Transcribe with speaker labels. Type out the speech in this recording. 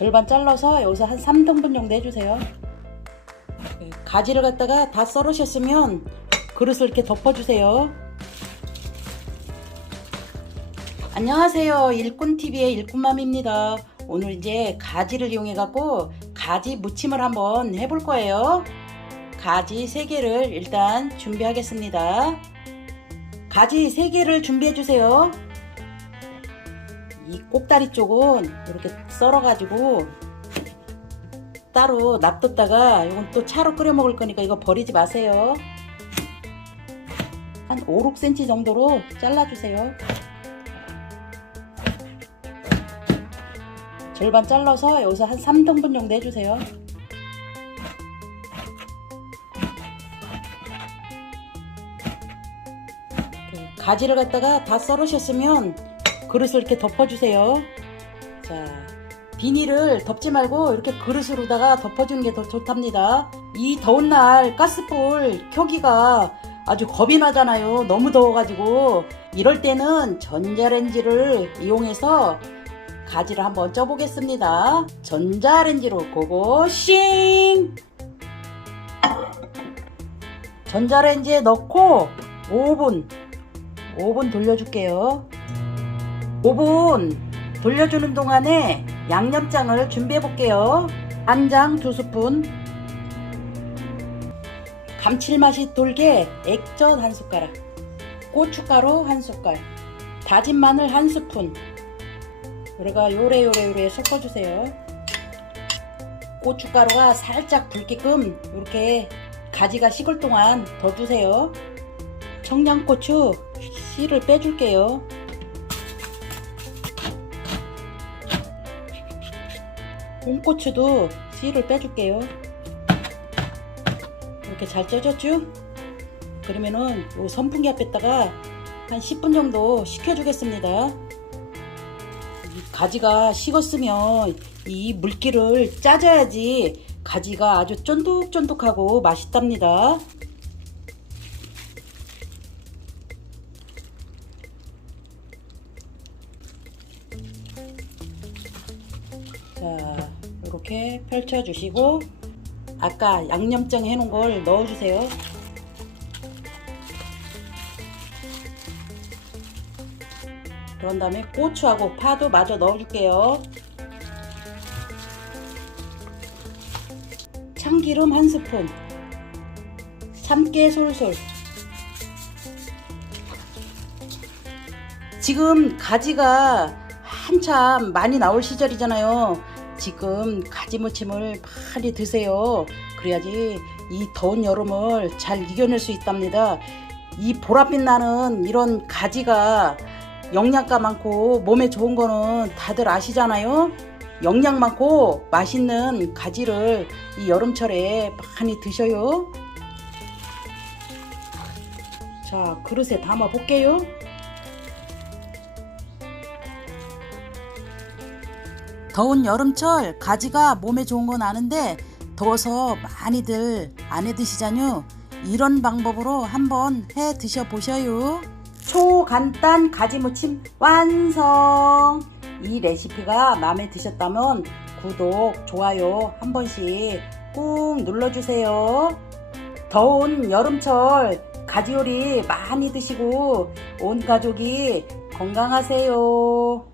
Speaker 1: 절반 잘라서 여기서 한 3등분 정도 해주세요. 네, 가지를 갖다가 다 썰으셨으면 그릇을 이렇게 덮어주세요. 안녕하세요. 일꾼TV의 일꾼맘입니다. 오늘 이제 가지를 이용해 갖고 가지 무침을 한번 해볼 거예요. 가지 3개를 일단 준비하겠습니다. 가지 3개를 준비해 주세요. 이 꼭다리 쪽은 이렇게 썰어 가지고 따로 놔뒀다가 이건 또 차로 끓여 먹을 거니까 이거 버리지 마세요. 한 5, 6cm 정도로 잘라 주세요. 절반 잘라서 여기서 한 3등분 정도 해주세요. 가지를 갖다가 다 썰으셨으면 그릇을 이렇게 덮어주세요. 자, 비닐을 덮지 말고 이렇게 그릇으로다가 덮어주는 게 더 좋답니다. 이 더운 날 가스불 켜기가 아주 겁이 나잖아요. 너무 더워가지고 이럴 때는 전자레인지를 이용해서 가지를 한번 쪄보겠습니다. 전자레인지로 고고싱! 전자레인지에 넣고 5분, 5분 돌려줄게요. 5분 돌려주는 동안에 양념장을 준비해 볼게요. 간장 2스푼, 감칠맛이 돌게 액젓 1숟가락, 고춧가루 1숟갈, 다진 마늘 1스푼, 우리가 요래 요래 요래 섞어주세요. 고춧가루가 살짝 붉게끔 이렇게 가지가 식을 동안 더 주세요. 청양고추 씨를 빼줄게요. 홍고추도 씨를 빼줄게요. 이렇게 잘 쪄졌죠? 그러면은 요 선풍기 앞에다가 한 10분 정도 식혀주겠습니다. 이 가지가 식었으면 이 물기를 짜줘야지 가지가 아주 쫀득쫀득하고 맛있답니다. 자, 이렇게 펼쳐주시고 아까 양념장 해놓은 걸 넣어주세요. 그런 다음에 고추하고 파도 마저 넣어줄게요. 참기름 한 스푼, 참깨 솔솔. 지금 가지가 한참 많이 나올 시절이잖아요. 지금 가지 무침을 많이 드세요. 그래야지 이 더운 여름을 잘 이겨낼 수 있답니다. 이 보랏빛 나는 이런 가지가 영양가 많고 몸에 좋은 거는 다들 아시잖아요. 영양 많고 맛있는 가지를 이 여름철에 많이 드셔요. 자, 그릇에 담아 볼게요. 더운 여름철 가지가 몸에 좋은 건 아는데 더워서 많이들 안 해 드시잖요. 이런 방법으로 한번 해 드셔 보셔요. 초간단 가지 무침 완성! 이 레시피가 마음에 드셨다면 구독, 좋아요 한 번씩 꾹 눌러주세요. 더운 여름철 가지 요리 많이 드시고 온 가족이 건강하세요.